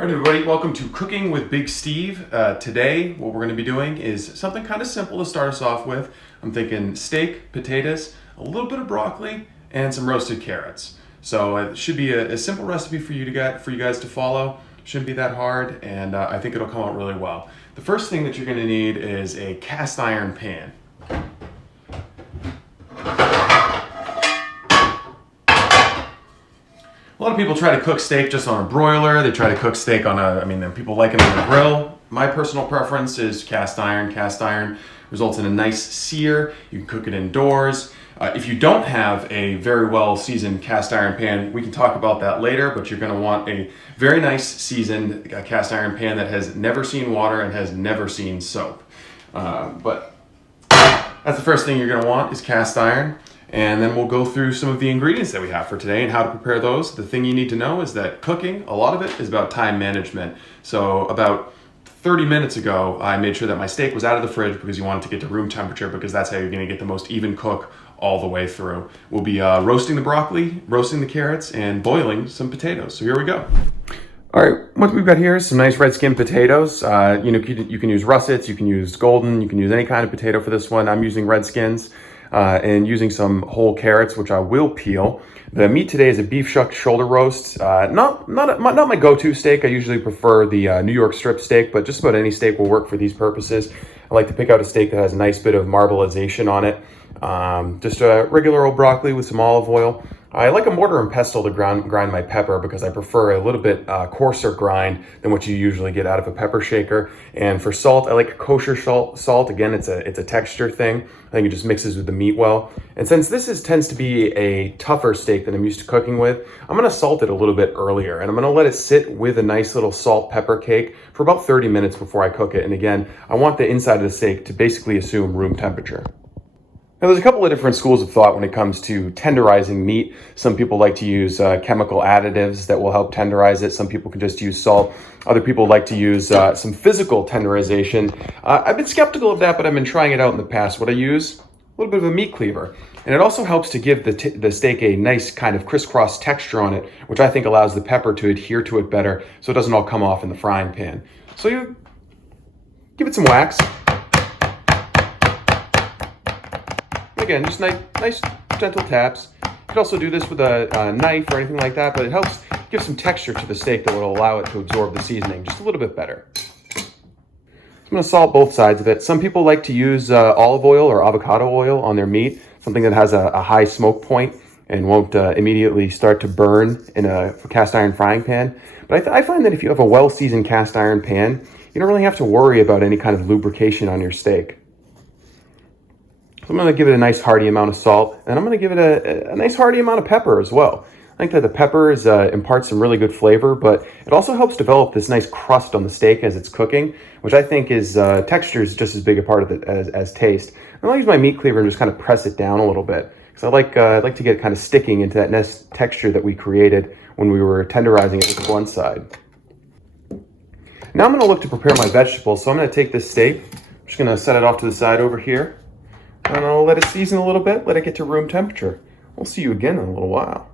All right, everybody, welcome to Cooking with Big Steve. Today, what we're going to be doing is something kind of simple to start us off with. I'm thinking steak, potatoes, a little bit of broccoli, and some roasted carrots. So it should be a simple recipe for you guys to follow. Shouldn't be that hard, and I think it'll come out really well. The first thing that you're going to need is a cast iron pan. A lot of people try to cook steak just on a broiler. They try to cook steak on people like it on a grill. My personal preference is cast iron. Cast iron results in a nice sear. You can cook it indoors. If you don't have a very well seasoned cast iron pan, we can talk about that later, but you're going to want a very nice seasoned cast iron pan that has never seen water and has never seen soap. But that's the first thing you're going to want is cast iron. And then we'll go through some of the ingredients that we have for today and how to prepare those. The thing you need to know is that cooking, a lot of it is about time management. So about 30 minutes ago, I made sure that my steak was out of the fridge because you want it to get to room temperature, because that's how you're going to get the most even cook all the way through. We'll be roasting the broccoli, roasting the carrots, and boiling some potatoes. So here we go. All right, what we've got here is some nice red skin potatoes. You can use russets, you can use golden, you can use any kind of potato for this one. I'm using red skins. And using some whole carrots, which I will peel. The meat today is a beef shuck shoulder roast. Not my go-to steak. I usually prefer the New York strip steak, but just about any steak will work for these purposes. I like to pick out a steak that has a nice bit of marbleization on it. Just a regular old broccoli with some olive oil. I like a mortar and pestle to grind my pepper because I prefer a little bit coarser grind than what you usually get out of a pepper shaker. And for salt, I like kosher salt. Again, it's a texture thing. I think it just mixes with the meat well. And since this tends to be a tougher steak than I'm used to cooking with, I'm going to salt it a little bit earlier. And I'm going to let it sit with a nice little salt pepper cake for about 30 minutes before I cook it. And again, I want the inside of the steak to basically assume room temperature. Now, there's a couple of different schools of thought when it comes to tenderizing meat. Some people like to use chemical additives that will help tenderize it. Some people can just use salt. Other people like to use some physical tenderization. I've been skeptical of that, but I've been trying it out in the past. What I use? A little bit of a meat cleaver. And it also helps to give the steak a nice kind of crisscross texture on it, which I think allows the pepper to adhere to it better so it doesn't all come off in the frying pan. So you give it some wax. Again, just nice gentle taps. You could also do this with a knife or anything like that, but it helps give some texture to the steak that will allow it to absorb the seasoning just a little bit better. So I'm going to salt both sides of it. Some people like to use olive oil or avocado oil on their meat, something that has a high smoke point and won't immediately start to burn in a cast iron frying pan. But I find that if you have a well-seasoned cast iron pan, you don't really have to worry about any kind of lubrication on your steak. I'm going to give it a nice hearty amount of salt, and I'm going to give it a nice hearty amount of pepper as well. I think that the pepper imparts some really good flavor, but it also helps develop this nice crust on the steak as it's cooking, which I think is texture is just as big a part of it as taste. And I'll use my meat cleaver and just kind of press it down a little bit, because I like to get it kind of sticking into that nice texture that we created when we were tenderizing it with the blunt side. Now I'm going to look to prepare my vegetables, so I'm going to take this steak. I'm just going to set it off to the side over here. And I'll let it season a little bit, let it get to room temperature. We'll see you again in a little while.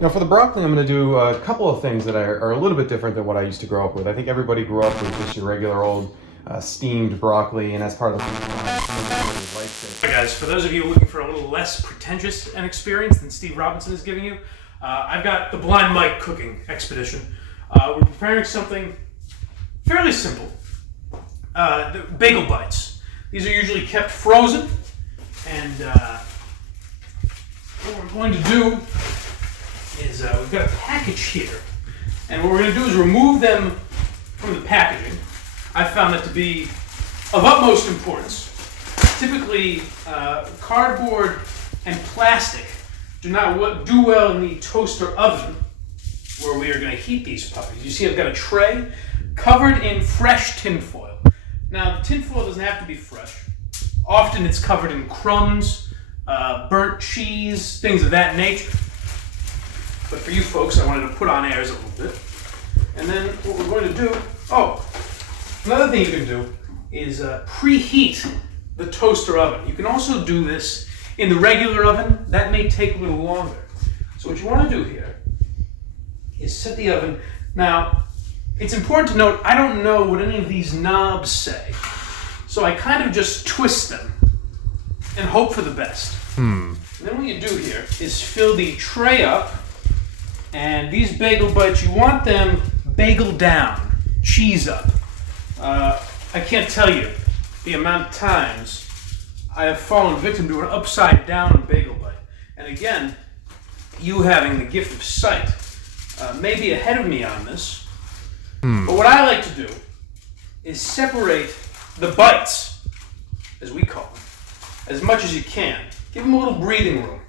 Now for the broccoli, I'm going to do a couple of things that are a little bit different than what I used to grow up with. I think everybody grew up with just your regular old steamed broccoli, and that's part of the Hey guys, for those of you looking for a little less pretentious an experience than Steve Robinson is giving you, I've got the Blind Mike cooking expedition. We're preparing something fairly simple. The bagel bites. These are usually kept frozen. And what we're going to do is we've got a package here. And what we're going to do is remove them from the packaging. I found that to be of utmost importance. Typically, cardboard and plastic do not do well in the toaster oven where we are going to heat these puppies. You see I've got a tray covered in fresh tin foil. Now, the tin foil doesn't have to be fresh. Often it's covered in crumbs, burnt cheese, things of that nature. But for you folks, I wanted to put on airs a little bit. And then what we're going to do, another thing you can do is preheat the toaster oven. You can also do this in the regular oven. That may take a little longer. So what you want to do here is set the oven. Now, It's important to note, I don't know what any of these knobs say. So I kind of just twist them and hope for the best. And then what you do here is fill the tray up, and these bagel bites, you want them bagel down, cheese up. I can't tell you the amount of times I have fallen victim to an upside down bagel bite. And again, you having the gift of sight may be ahead of me on this. But what I like to do is separate the bites, as we call them, as much as you can. Give them a little breathing room.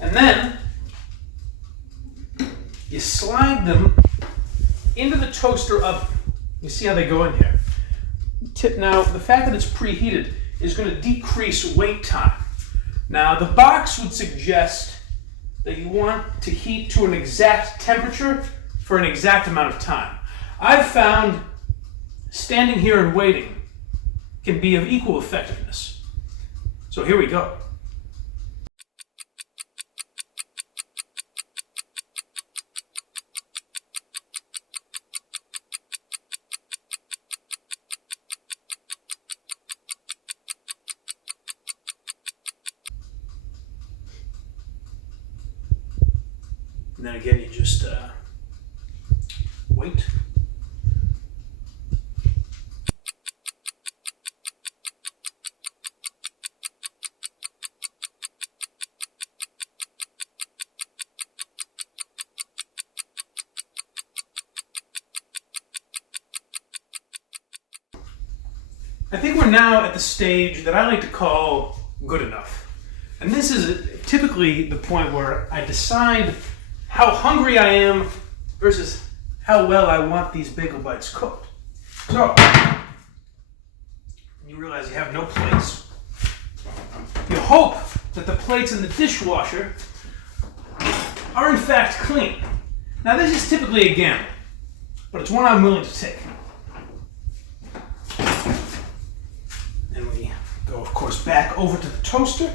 And then you slide them into the toaster oven. You see how they go in here. Tip now, the fact that it's preheated is going to decrease wait time. Now, the box would suggest that you want to heat to an exact temperature for an exact amount of time. I've found standing here and waiting can be of equal effectiveness. So here we go. And then again, you just wait. I think we're now at the stage that I like to call good enough. And this is typically the point where I decide how hungry I am versus how well I want these bagel bites cooked. So, you realize you have no plates. You hope that the plates in the dishwasher are in fact clean. Now this is typically a gamble, but it's one I'm willing to take. And we go, of course, back over to the toaster.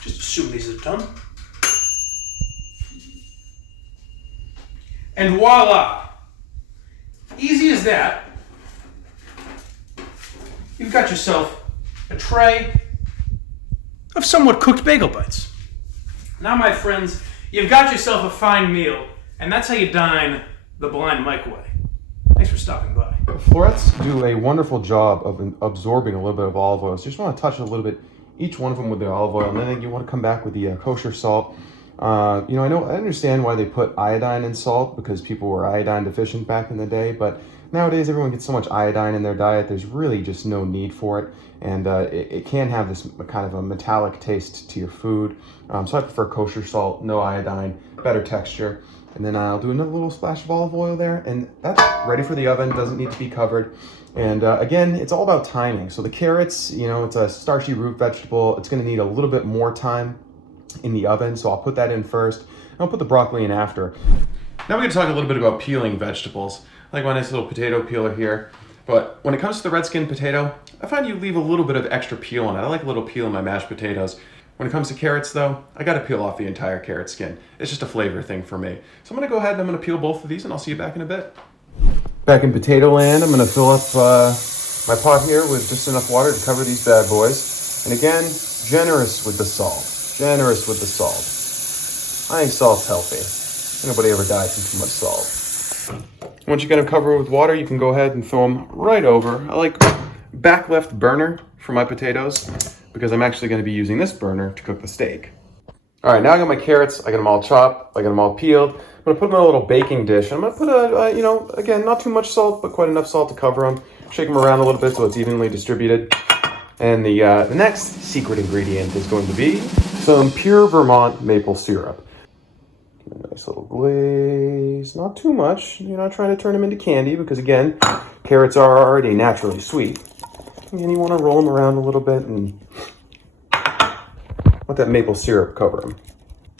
Just assume these are done. And voila! Easy as that. You've got yourself a tray of somewhat cooked bagel bites. Now, my friends, you've got yourself a fine meal, and that's how you dine the Blind Mike way. Thanks for stopping by. Florets do a wonderful job of absorbing a little bit of olive oil. So you just want to touch a little bit, each one of them with the olive oil, and then you want to come back with the kosher salt. I understand why they put iodine in salt, because people were iodine deficient back in the day, but nowadays everyone gets so much iodine in their diet, there's really just no need for it, and it can have this kind of a metallic taste to your food. So I prefer kosher salt, no iodine, better texture. And then I'll do another little splash of olive oil there, and that's ready for the oven, doesn't need to be covered. And again, it's all about timing. So the carrots, it's a starchy root vegetable. It's gonna need a little bit more time in the oven, so I'll put that in first, and I'll put the broccoli in after. Now we're gonna talk a little bit about peeling vegetables. I like my nice little potato peeler here, but when it comes to the red skin potato, I find you leave a little bit of extra peel on it. I like a little peel in my mashed potatoes. When it comes to carrots though, I gotta peel off the entire carrot skin. It's just a flavor thing for me. So I'm gonna go ahead and I'm gonna peel both of these, and I'll see you back in a bit. Back in potato land, I'm gonna fill up my pot here with just enough water to cover these bad boys. And again, generous with the salt. Generous with the salt. I think salt's healthy. Nobody ever dies from too much salt. Once you get them covered with water, you can go ahead and throw them right over. I like back left burner for my potatoes, because I'm actually going to be using this burner to cook the steak. All right, now I got my carrots. I got them all chopped. I got them all peeled. I'm going to put them in a little baking dish. I'm going to put again, not too much salt, but quite enough salt to cover them. Shake them around a little bit so it's evenly distributed. And the next secret ingredient is going to be some pure Vermont maple syrup. A nice little glaze, not too much. You're not trying to turn them into candy, because again, carrots are already naturally sweet. And you want to roll them around a little bit and let that maple syrup cover them.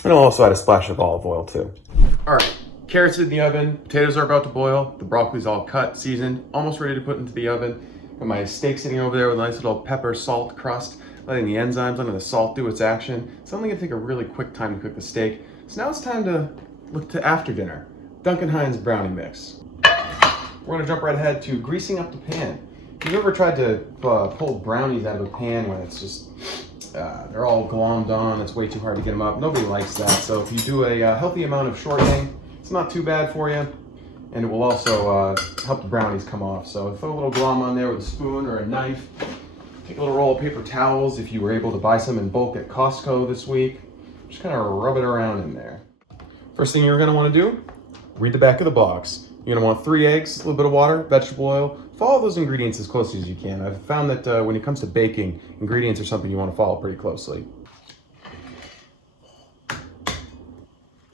And I'll also add a splash of olive oil too. All right, carrots in the oven, potatoes are about to boil, the broccoli's all cut, seasoned, almost ready to put into the oven. Got my steak sitting over there with a nice little pepper salt crust, letting the enzymes under the salt do its action. It's only gonna take a really quick time to cook the steak, So now it's time to look to after dinner. Duncan Hines brownie mix. We're gonna jump right ahead to greasing up the pan. If you've ever tried to pull brownies out of a pan when it's just, they're all glommed on, it's way too hard to get them up. Nobody likes that. So if you do a healthy amount of shortening, it's not too bad for you. And it will also help the brownies come off. So throw a little glom on there with a spoon or a knife. Take a little roll of paper towels if you were able to buy some in bulk at Costco this week. Just kind of rub it around in there. First thing you're gonna wanna do, read the back of the box. You're gonna want 3 eggs, a little bit of water, vegetable oil. Follow those ingredients as closely as you can. I've found that when it comes to baking, ingredients are something you wanna follow pretty closely.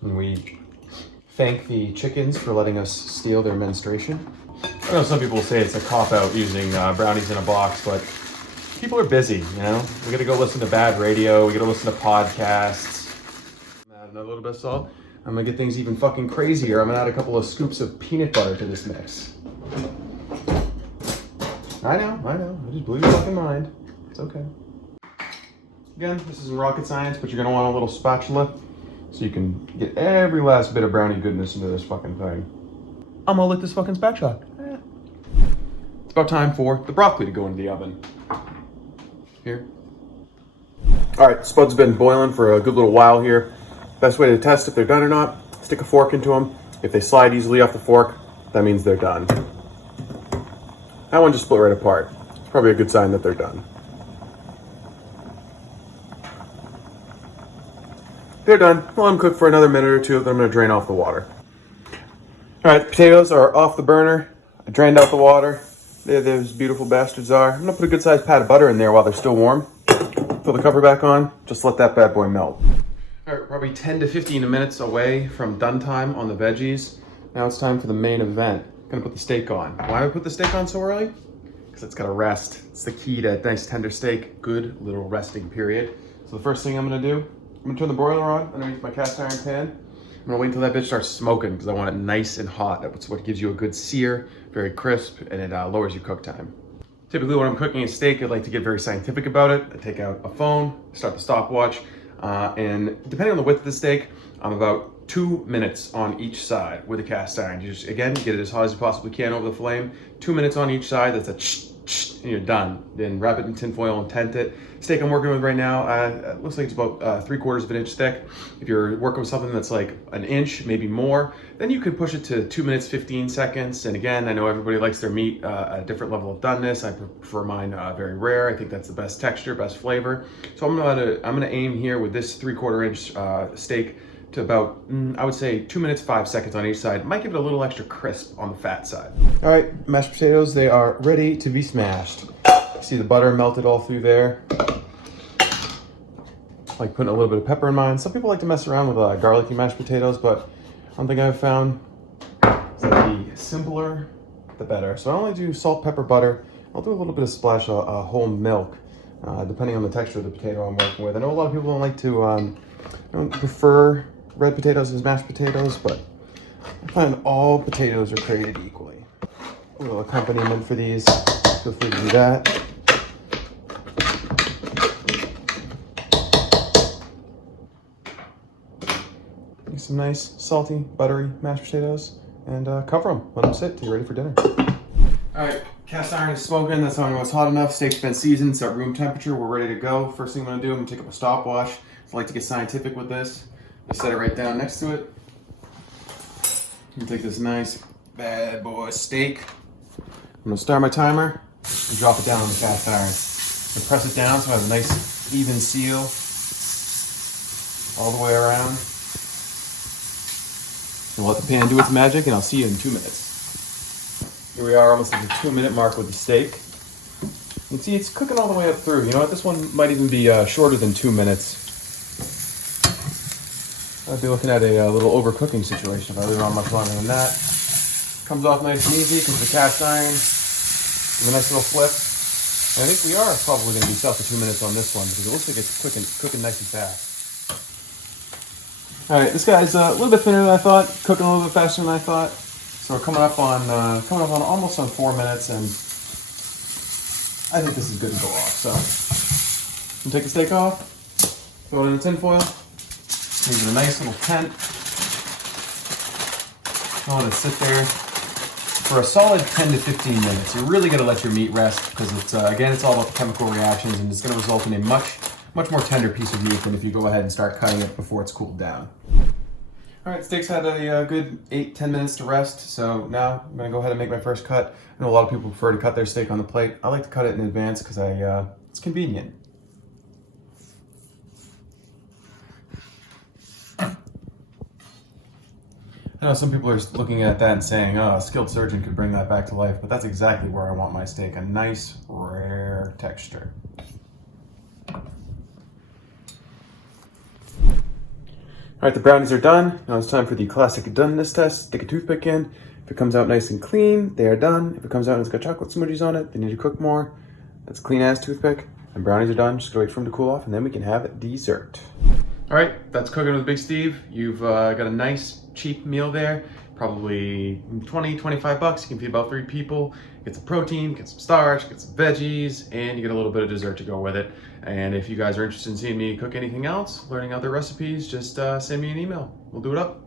And we thank the chickens for letting us steal their menstruation. I know some people say it's a cop-out using brownies in a box, but people are busy, you know? We gotta go listen to bad radio, we gotta listen to podcasts. Add another little bit of salt. I'm gonna get things even fucking crazier. I'm gonna add a couple of scoops of peanut butter to this mix. I know. I just blew your fucking mind. It's okay. Again, this isn't rocket science, but you're gonna want a little spatula so you can get every last bit of brownie goodness into this fucking thing. I'm gonna lick this fucking spatula. It's about time for the broccoli to go into the oven. Here. All right, spuds have been boiling for a good little while here. Best way to test if they're done or not, stick a fork into them. If they slide easily off the fork, that means they're done. That one just split right apart. It's probably a good sign that they're done. They're done. I'll let them cook for another minute or two, then I'm gonna drain off the water. All right, the potatoes are off the burner. I drained out the water. There those beautiful bastards are. I'm gonna put a good sized pat of butter in there while they're still warm. Put the cover back on, just let that bad boy melt. All right, we're probably 10 to 15 minutes away from done time on the veggies. Now it's time for the main event. I'm gonna put the steak on. Why do I put the steak on so early? Because it's gotta rest. It's the key to a nice tender steak, good little resting period. So the first thing I'm gonna do, I'm gonna turn the broiler on underneath my cast iron pan. I'm gonna wait until that bitch starts smoking because I want it nice and hot. That's what gives you a good sear, very crisp, and it lowers your cook time. Typically when I'm cooking a steak, I like to get very scientific about it. I take out a phone, start the stopwatch, and depending on the width of the steak, I'm about 2 minutes on each side with a cast iron. You just, again, get it as hot as you possibly can over the flame. 2 minutes on each side, that's a and you're done. Then wrap it in tin foil and tent it. Steak I'm working with right now, it looks like it's about 3/4 of an inch thick. If you're working with something that's like an inch, maybe more, then you could push it to 2 minutes, 15 seconds. And again, I know everybody likes their meat at a different level of doneness. I prefer mine very rare. I think that's the best texture, best flavor. So I'm gonna aim here with this 3/4 inch steak to about, I would say 2 minutes, 5 seconds on each side. Might give it a little extra crisp on the fat side. All right, mashed potatoes, they are ready to be smashed. See the butter melted all through there. I like putting a little bit of pepper in mine. Some people like to mess around with garlicky mashed potatoes, but one thing I've found is that the simpler, the better. So I only do salt, pepper, butter. I'll do a little bit of splash of whole milk, depending on the texture of the potato I'm working with. I know a lot of people don't like to, don't prefer red potatoes as mashed potatoes, but I find all potatoes are created equally. A little accompaniment for these, feel free to do that. Make some nice, salty, buttery mashed potatoes and cover them. Let them sit till you're ready for dinner. All right, cast iron is smoking. That's how I know it's hot enough. Steak's been seasoned. It's at room temperature. We're ready to go. First thing I'm gonna do, I'm gonna take up a stopwatch. I like to get scientific with this. I set it right down next to it. I'm gonna take this nice bad boy steak. I'm gonna start my timer and drop it down on the cast iron. And press it down so I have a nice even seal all the way around. And let the pan do its magic, and I'll see you in 2 minutes. Here we are, almost at the 2 minute mark with the steak. You can see it's cooking all the way up through. You know what? This one might even be shorter than 2 minutes. I'd be looking at a little overcooking situation if I leave it on much longer than that. Comes off nice and easy because of the cast iron. Give a nice little flip. And I think we are probably going to be south of 2 minutes on this one because it looks like it's cooking nice and fast. All right, this guy's a little bit thinner than I thought, cooking a little bit faster than I thought. So we're coming up on almost on 4 minutes, and I think this is good to go off. So I'm gonna take the steak off, throw it in the tin foil, Makes it a nice little tent. I'll let it sit there for a solid 10 to 15 minutes. You're really gonna let your meat rest because it's, again, it's all about the chemical reactions, and it's gonna result in a much more tender piece of meat than if you go ahead and start cutting it before it's cooled down. All right, steak's had a good 8-10 minutes to rest, so now I'm gonna go ahead and make my first cut. I know a lot of people prefer to cut their steak on the plate. I like to cut it in advance because it's convenient. I know some people are looking at that and saying, oh, a skilled surgeon could bring that back to life, but that's exactly where I want my steak, a nice, rare texture. All right, the brownies are done. Now it's time for the classic doneness test. Stick a toothpick in. If it comes out nice and clean, they are done. If it comes out and it's got chocolate smoochies on it, they need to cook more. That's a clean-ass toothpick. And brownies are done. Just gotta wait for them to cool off, and then we can have dessert. All right, that's Cooking with Big Steve. You've got a nice, cheap meal there. Probably 20, 25 bucks. You can feed about 3 people. Get some protein, get some starch, get some veggies, and you get a little bit of dessert to go with it. And if you guys are interested in seeing me cook anything else, learning other recipes, just send me an email. We'll do it up.